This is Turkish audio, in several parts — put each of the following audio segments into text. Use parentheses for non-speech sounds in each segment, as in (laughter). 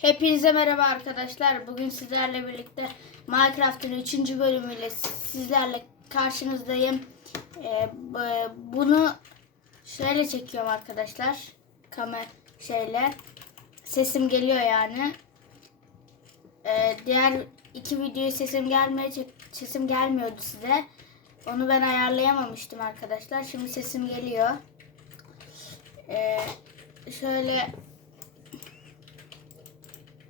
Hepinize merhaba arkadaşlar. Bugün sizlerle birlikte Minecraft'ın 3. bölümüyle sizlerle karşınızdayım. Ee, bu- bunu şöyle çekiyorum arkadaşlar. Kamer şeyle. Sesim geliyor yani. Ee, diğer iki videoyu sesim gelmeye sesim gelmiyordu size. Onu ben ayarlayamamıştım arkadaşlar. Şimdi sesim geliyor. Ee, şöyle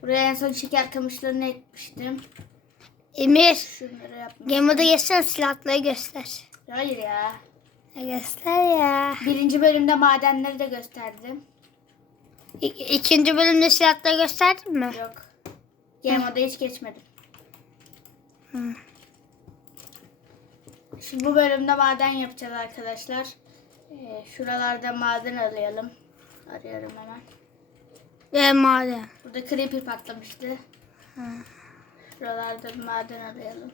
Buraya en son şeker kamışlarını ekmiştim. Emir. Game'da geçsen silahları göster. Hayır ya. Ya göster ya. Birinci bölümde madenleri de gösterdim. İ- ikinci bölümde silahları gösterdin mi? Yok. Game moda hiç geçmedim. Hı. Şimdi bu bölümde maden yapacağız arkadaşlar. Ee, şuralarda maden arayalım. Arıyorum hemen. Ve maden. Burada creeper patlamıştı. Şuralarda bir maden arayalım.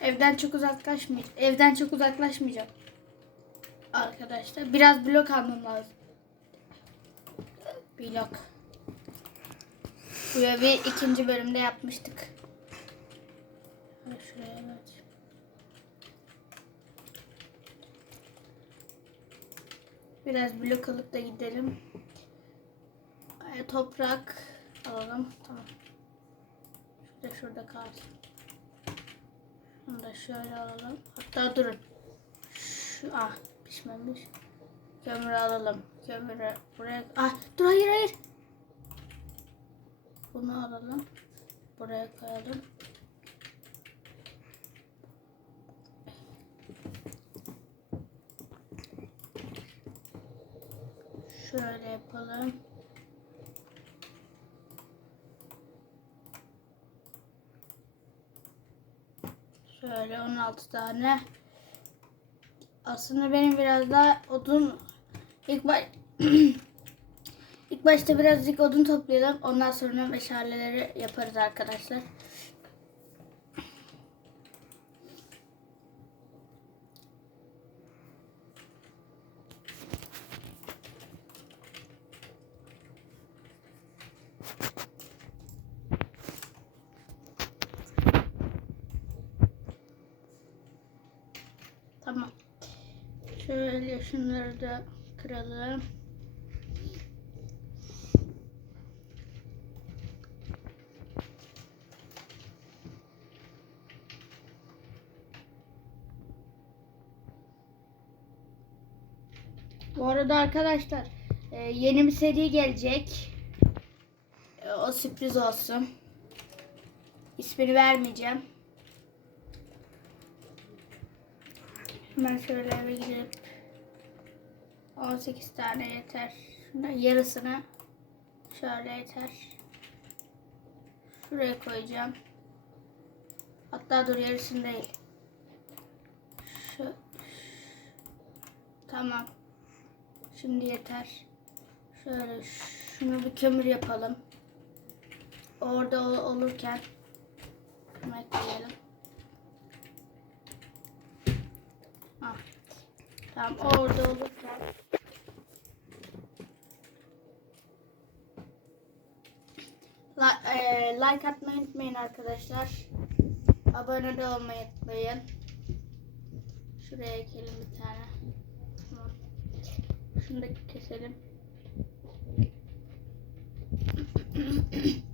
Evden çok uzaklaşmayacağım. Evden çok uzaklaşmayacağım. Arkadaşlar biraz blok almam lazım. Blok. Bu evi ikinci bölümde yapmıştık. Şuraya evet. Biraz blok alıp da gidelim. Ay, Toprak alalım. Tamam. Şurada şurada kalsın. Bunu da şöyle alalım. Hatta durun. Şu ah pişmemiş. Kömür alalım. Kömürü buraya ah dur hayır hayır. Bunu alalım. Buraya koyalım. Şöyle yapalım. Şöyle 16 tane. Aslında benim biraz daha odun ilk baş (clears throat) ilk başta birazcık odun toplayalım. Ondan sonra meşaleleri yaparız arkadaşlar. Tamam. Şöyle şunları da kıralım. Bu arada arkadaşlar e, yeni bir seri gelecek. E, O sürpriz olsun. İsmini vermeyeceğim. Hemen şöyle eve gidip 18 tane yeter. Yarısını şöyle yeter. Şuraya koyacağım. Hatta dur yarısını değil. Şu, tamam. Şimdi yeter. Şöyle şunu bir kömür yapalım. Orada ol- olurken şunu ekleyelim. Tamam orada olurken La- e, like atmayı unutmayın arkadaşlar. Abone de olmayı unutmayın. Şuraya ekelim bir tane. Tamam. Şunu da keselim. (clears throat)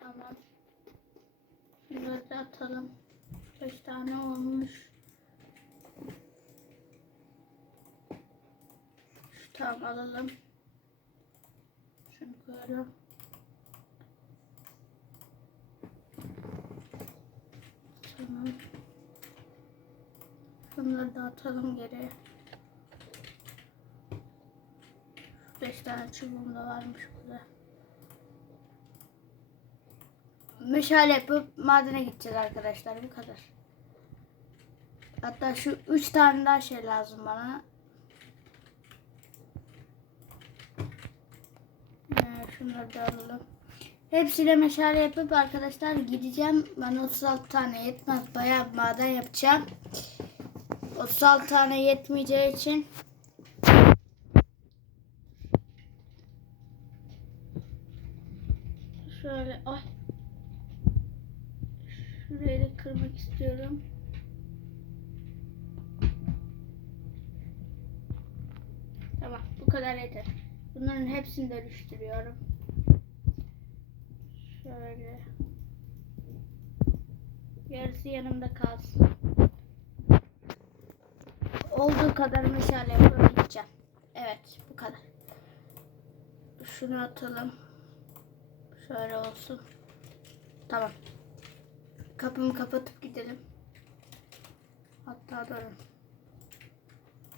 Tamam. Şunları da atalım. Beş tane olmuş. Şu tamam alalım. Şunu koyalım. Tamam. Şunları da atalım geri. Beş tane çubuğum da varmış burada. Meşale yapıp madene gideceğiz arkadaşlar. Bu kadar. Hatta şu üç tane daha şey lazım bana. Ee, şunları da meşale yapıp arkadaşlar gideceğim. Bana 36 tane yetmez. Bayağı maden yapacağım. 36 tane yetmeyeceği için şöyle ay şurayı da kırmak istiyorum. Tamam bu kadar yeter. Bunların hepsini dönüştürüyorum. Şöyle. Yarısı yanımda kalsın. Olduğu kadar meşale yapıp. Evet bu kadar. Şunu atalım. Şöyle olsun. Tamam. Kapımı kapatıp gidelim. Hatta durun.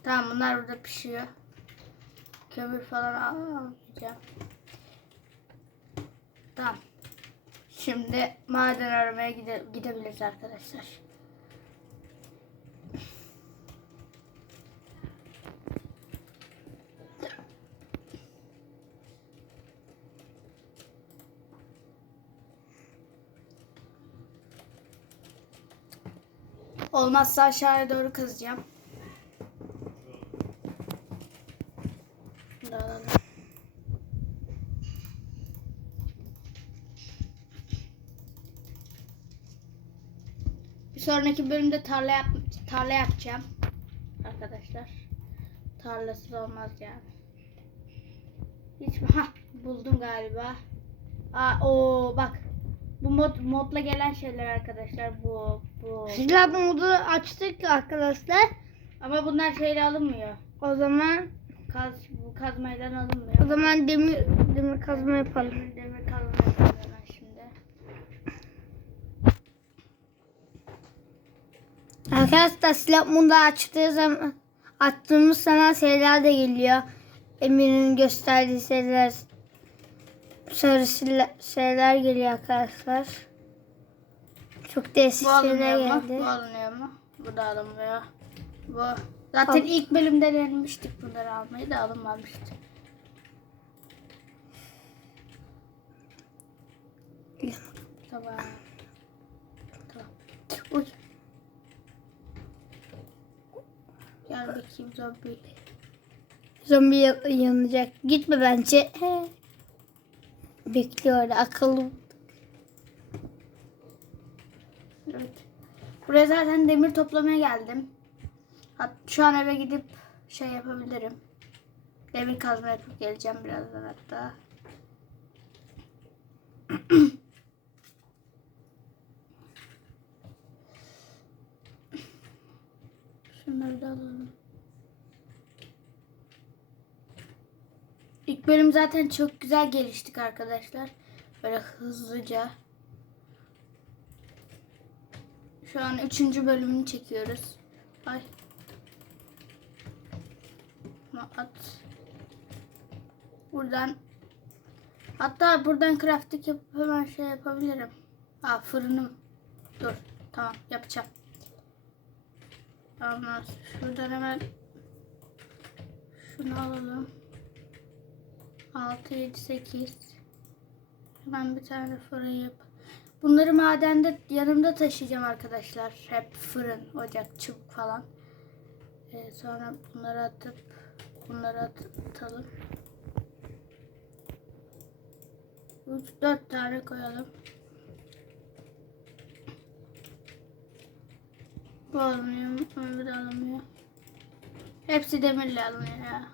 Tamam bunlar burada pişiyor. Kömür falan almayacağım. Tamam. Şimdi maden aramaya gide- gidebiliriz arkadaşlar. Olmazsa aşağıya doğru kazacağım. Bunu da alalım. Bir sonraki bölümde tarla yap tarla yapacağım. Arkadaşlar. Tarlasız olmaz yani. Hiç ha buldum galiba. Aa o bak. Bu mod modla gelen şeyler arkadaşlar bu bu. Sizler bu modu açtık arkadaşlar. Ama bunlar şeyle alınmıyor. O zaman Kaz bu kazmayla alınmıyor. o zaman demir demir kazma yapalım. Demir, demir kazma yapıyorum ben şimdi. Arkadaşlar silah bunu açtığı zaman açtığımız zaman şeyler de geliyor. Emir'in gösterdiği şeyler sarı şeyler geliyor arkadaşlar. Çok değişik şeyler mu? geldi. Bu alınıyor mu? Bu da alınmıyor. Bu. Zaten Al. ilk bölümde denemiştik bunları almayı da alınmamıştı. Tamam. Tamam. Uy. Gel bakayım zombi. Zombi ya- yanacak. Gitme bence. He. (laughs) Bekliyor akıllı. Evet. Buraya zaten demir toplamaya geldim. Şu an eve gidip şey yapabilirim. Demir kazma yapıp geleceğim birazdan hatta. (clears throat) Şunları da alalım. İlk bölüm zaten çok güzel geliştik arkadaşlar. Böyle hızlıca. Şu an üçüncü bölümünü çekiyoruz. Ay. At. Buradan hatta buradan crafting yapıp hemen şey yapabilirim. Aa fırınım. Dur. Tamam yapacağım. Tamam. Şuradan hemen şunu alalım. 6 7 8 Hemen bir tane fırın yap. Bunları madende yanımda taşıyacağım arkadaşlar. Hep fırın, ocak, çubuk falan. Ee, sonra bunları atıp bunları at- atalım. 3 4 tane koyalım. Bu alınıyor mu? Öbürü alınmıyor. Hepsi demirle alınıyor ya.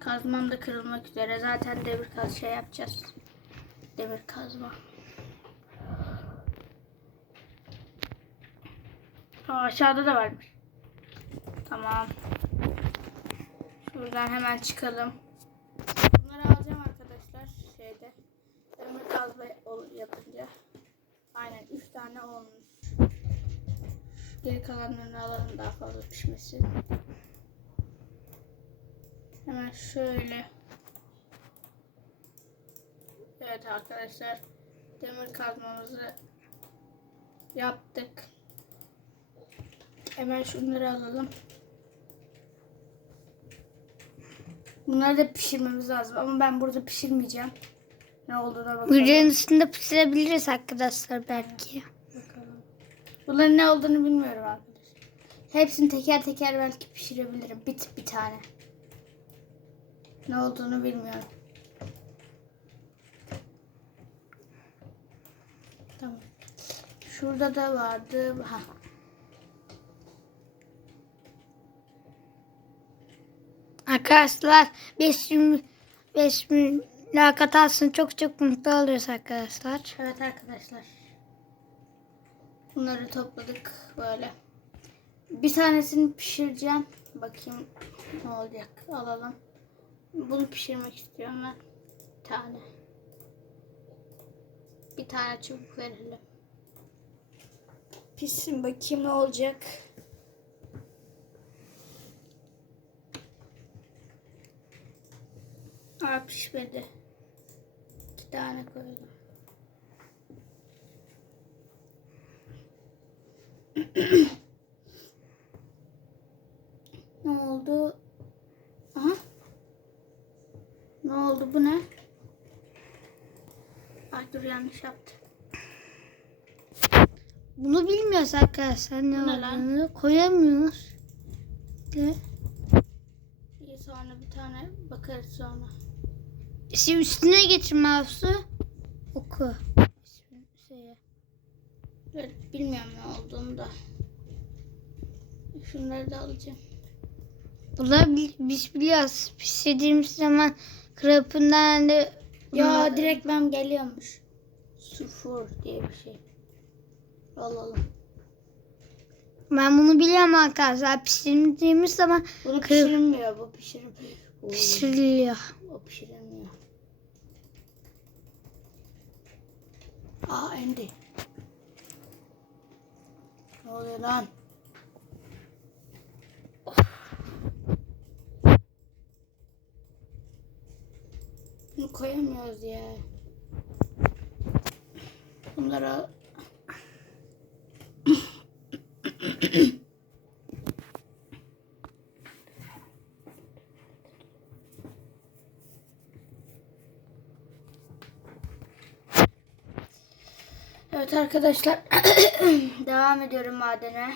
Kazmam da kırılmak üzere. Zaten demir kaz şey yapacağız. Demir kazma. Aa, aşağıda da varmış. Tamam. Şuradan hemen çıkalım. Bunları alacağım arkadaşlar şeyde. Demir kazma yapınca. Aynen 3 tane olmuş. Geri kalanlarını alalım daha fazla pişmesin. Hemen şöyle. Evet arkadaşlar. Demir kazmamızı Yaptık. Hemen şunları alalım. Bunları da pişirmemiz lazım ama ben burada pişirmeyeceğim. Ne olduğuna bakalım. Güllerin üstünde pişirebiliriz arkadaşlar belki. bakalım. Bunların ne olduğunu bilmiyorum arkadaşlar. Hepsini teker teker belki pişirebilirim. Bir, bir tane. Ne olduğunu bilmiyorum. Tamam. Şurada da vardı. Ha. Arkadaşlar 5000 5000 lakat alsın çok çok mutlu oluruz arkadaşlar. Evet arkadaşlar. Bunları topladık böyle. Bir tanesini pişireceğim. Bakayım ne olacak. Alalım. Bunu pişirmek istiyorum ben. Bir tane. Bir tane çubuk verelim. Pişsin bakayım ne olacak. Aa pişmedi. İki tane koydum. (clears throat) ne oldu? Aha. Ne oldu bu ne? Ay yanlış yaptım. Bunu bilmiyoruz arkadaşlar ne lan? olduğunu koyamıyoruz. De. İyi sonra bir tane bakarız sonra. Şimdi üstüne geçir mouse'u. Oku. Şeye. Evet, bilmiyorum ne olduğunu da. Şunları da alacağım. Bunları bil- biz biliyoruz. Pişirdiğimiz zaman krapından de Ya direkt ben geliyormuş. Sıfır diye bir şey. Alalım. ben bunu biliyorum arkadaşlar. Pişirdiğimiz zaman Bunu pişirilmiyor. Bu pişirim. Oo, pişiriliyor. O pişirilmiyor. Aa Andy. Ne oluyor lan? Bunu koyamıyoruz ya. Al- Evet arkadaşlar (coughs) devam ediyorum madene.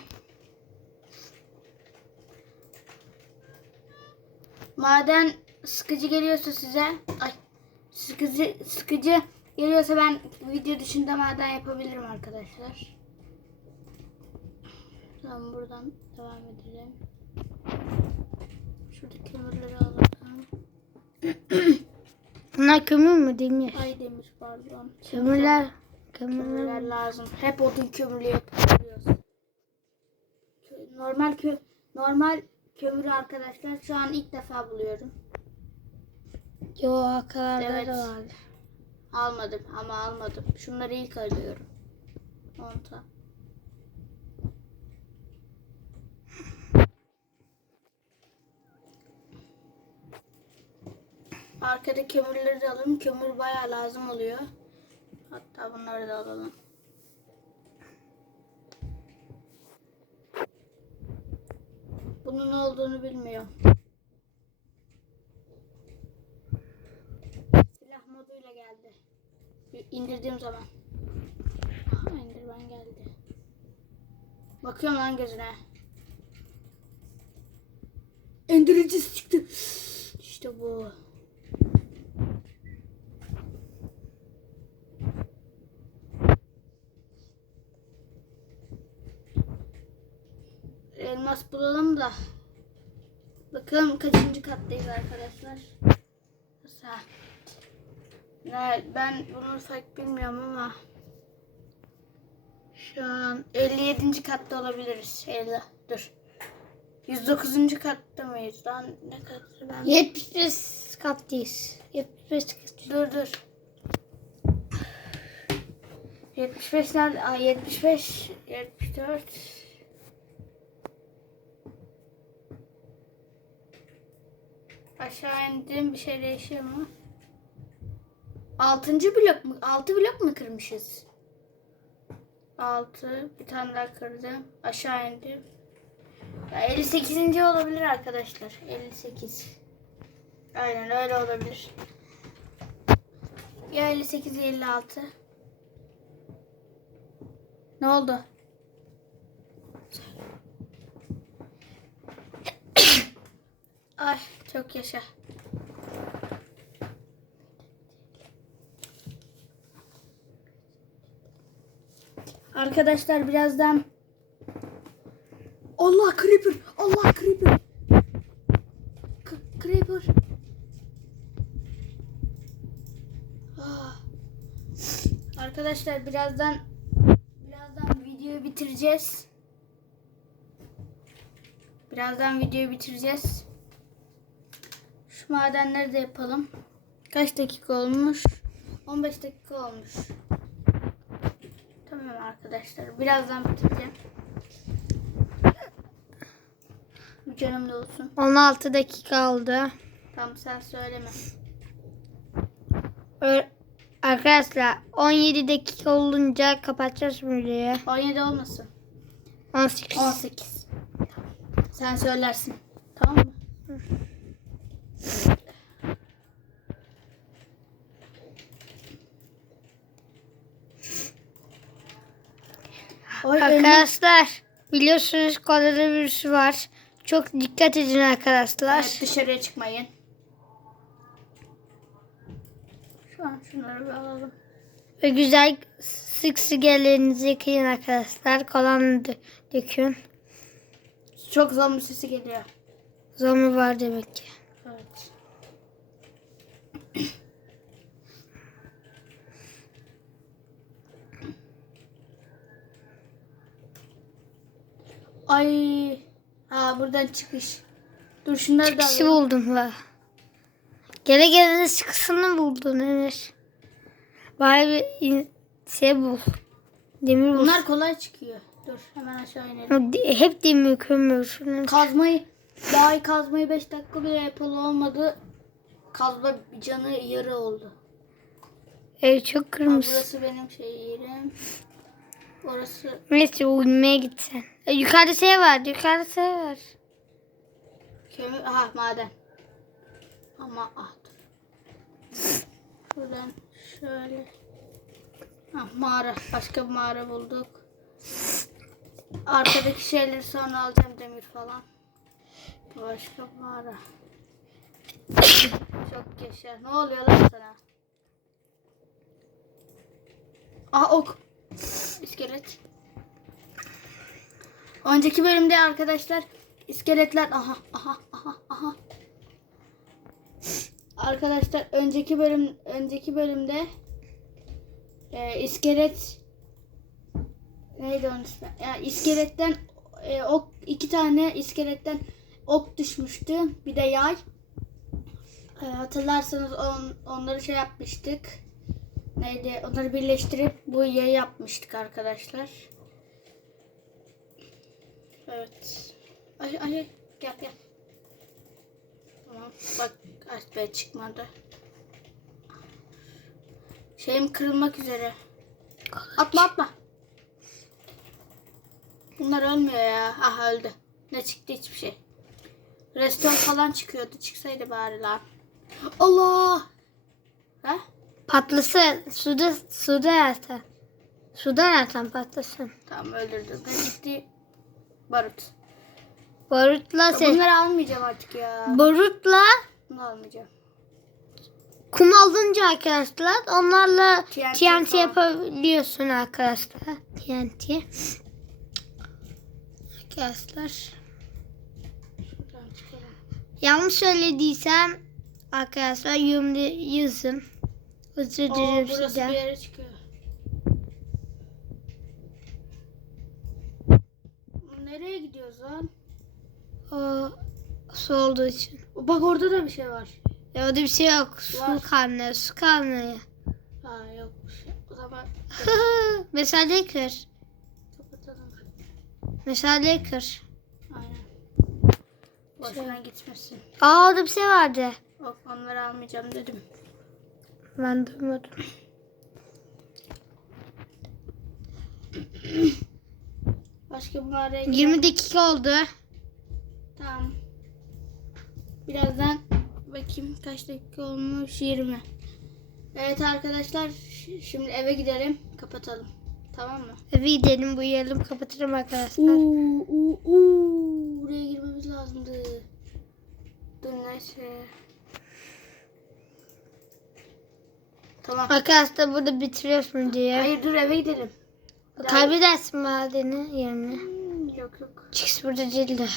Maden sıkıcı geliyorsa size ay sıkıcı sıkıcı geliyorsa ben video dışında maden yapabilirim arkadaşlar. Tamam buradan devam edelim. Şuradaki kömürleri alalım. (coughs) Bunlar kömür mü demir? Ay demir pardon. Kömürler. Kömürler Kömürler. lazım. Hep odun kömürü yapıyoruz. Normal kö normal kömürü arkadaşlar şu an ilk defa buluyorum. Yo arkalarda Evet. da vardı. Almadım ama almadım. Şunları ilk alıyorum. Monta. Arkada kömürleri de alalım. Kömür bayağı lazım oluyor. Hatta bunları da alalım. Bunun ne olduğunu bilmiyorum. Silah moduyla geldi. İndirdiğim zaman. Aha, indirmen geldi. Bakıyorum lan gözüne. İndiricisi çıktı. İşte bu. Elmas bulalım da. Bakalım kaçıncı kattayız arkadaşlar. Mesela. Ben bunu pek bilmiyorum ama şu an 57. katta olabiliriz. 50. Dur. 109. katta mıyız? Lan ne kattı ben? 75 katlıyız. 75 kat. Dur dur. 75 nerede? Aa, 75, 74. Aşağı indim bir şey değişiyor mu? Altıncı blok mu? Altı blok mu kırmışız? 6 bir tane daha kırdım. Aşağı indim. Ya 58. olabilir arkadaşlar. 58. Aynen öyle olabilir. Ya 58 ya 56. Ne oldu? (coughs) Ay çok yaşa. Arkadaşlar birazdan Allah creeper! Allah creeper! K- creeper! Ah. Arkadaşlar birazdan birazdan videoyu bitireceğiz. Birazdan videoyu bitireceğiz. Şu madenleri de yapalım. Kaç dakika olmuş? 15 dakika olmuş. Tamam arkadaşlar. Birazdan bitireceğim. Canım da olsun. 16 dakika oldu. Tamam sen söyleme. Arkadaşlar 17 dakika olunca kapatacağız videoyu. 17 olmasın. 18. 18. Sen söylersin. Tamam mı? Oy, önüm- Arkadaşlar biliyorsunuz koronavirüsü var. Çok dikkat edin arkadaşlar. Evet, dışarıya çıkmayın. Şu an şunları alalım. Ve güzel sık sık ellerinizi yıkayın arkadaşlar. Kolanı dö- dökün. Çok zombi sesi geliyor. Zombi var demek ki. Evet. Ay. Aa buradan çıkış. Dur şunları da alalım. buldum la. Gele gele çıkışını buldun Emir. Bari bir in- şey bul. Demir bul. Bunlar kolay çıkıyor. Dur hemen aşağı inelim. De- Hep demir kömür. Şunun- Kazmayı, daha kazmayı 5 dakika bile yapalı olmadı. Kazma canı yarı oldu. Ev çok Aa, kırmızı. burası benim şey yerim. Orası Neyse uyumaya gitsen. E, yukarıda şey var. Yukarıda şey var. kömür. Aha maden. Ama ah. Buradan şöyle. Ha, mağara. Başka bir mağara bulduk. Arkadaki şeyleri sonra alacağım demir falan. Başka mağara. Çok yaşa. Ne oluyor lan sana? Aa ok. İskelet. Önceki bölümde arkadaşlar iskeletler aha aha aha aha. Arkadaşlar önceki bölüm önceki bölümde e, iskelet neydi onun ismi? Ya, iskeletten e, ok iki tane iskeletten ok düşmüştü. Bir de yay. E, hatırlarsanız on, onları şey yapmıştık. Neydi? Onları birleştirip bu yayı yapmıştık arkadaşlar. Evet. Ay ay gel gel. Tamam. Bak be çıkmadı. Şeyim kırılmak üzere. Atla atla. Bunlar ölmüyor ya. Ah öldü. Ne çıktı hiçbir şey. Restoran falan çıkıyordu. Çıksaydı bari lan. Allah. Ha? Patlasın. Suda, suda yatan. Suda yatan patlasın. Tamam öldürdüm. Ne gitti? Barut. Barutla şey. Bunları almayacağım artık ya. Barutla Bunu almayacağım. kum alınca arkadaşlar onlarla TNT TNT, falan. yapabiliyorsun arkadaşlar. TNT. Arkadaşlar. Yanlış söylediysem arkadaşlar yorumda yazın. Özür dilerim burası bir yere çıkıyor. Nereye gidiyoruz lan? O su olduğu için. Bak orada da bir şey var. Ya orada bir şey yok. Su Var. kaynıyor. Su kaynıyor. Ha yokmuş. O zaman (laughs) Mesaleyi kır. kapatalım. Mesaleyi kır. Aynen. Boşuna gitmesin. Aa orada bir şey vardı. Bak onları almayacağım dedim. Ben duymadım. Başka bir mağaraya 20 dakika oldu. Tamam. Birazdan bakayım kaç dakika olmuş 20. Evet arkadaşlar şimdi eve gidelim kapatalım. Tamam mı? Eve gidelim uyuyalım kapatırım arkadaşlar. Uuu uuu uuu buraya girmemiz lazımdı. Dur neyse. Tamam. Arkadaşlar burada bitiriyorsun diye. Hayır dur eve gidelim. Kaybedersin madeni yerini. Hmm, yok yok. Çıkış burada değildi.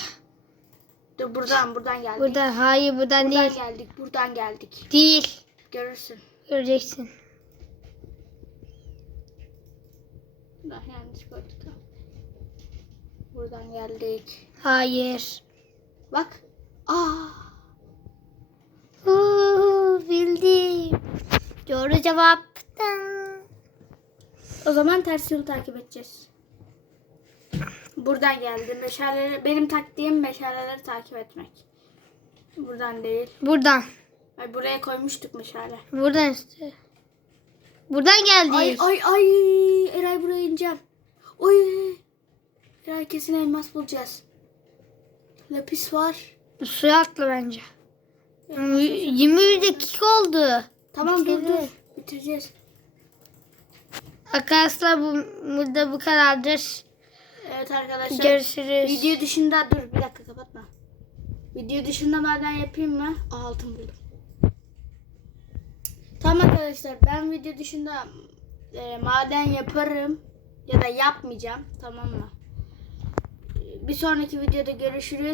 Dur buradan buradan geldik. Burada hayır buradan buradan değil. geldik buradan geldik. Değil. Görürsün. Göreceksin. Buradan yanlış tamam. Buradan geldik. Hayır. Bak. Aa. Uuu, bildim. Doğru cevap. O zaman ters yolu takip edeceğiz. Buradan geldim. Meşaleleri, benim taktiğim meşaleleri takip etmek. Buradan değil. Buradan. Ay buraya koymuştuk meşale. Buradan işte. Buradan geldik. Ay ay ay. Eray buraya ineceğim. Oy. Eray kesin elmas bulacağız. Lapis var. Suya atla bence. 21 dakika oldu. Tamam dur dur. Bitireceğiz. Arkadaşlar bu burada bu kadardır. Evet arkadaşlar. Görüşürüz. Video dışında dur bir dakika kapatma. Video dışında maden yapayım mı? Aa, altın buldum. Tamam arkadaşlar ben video dışında e, maden yaparım ya da yapmayacağım tamam mı? Bir sonraki videoda görüşürüz.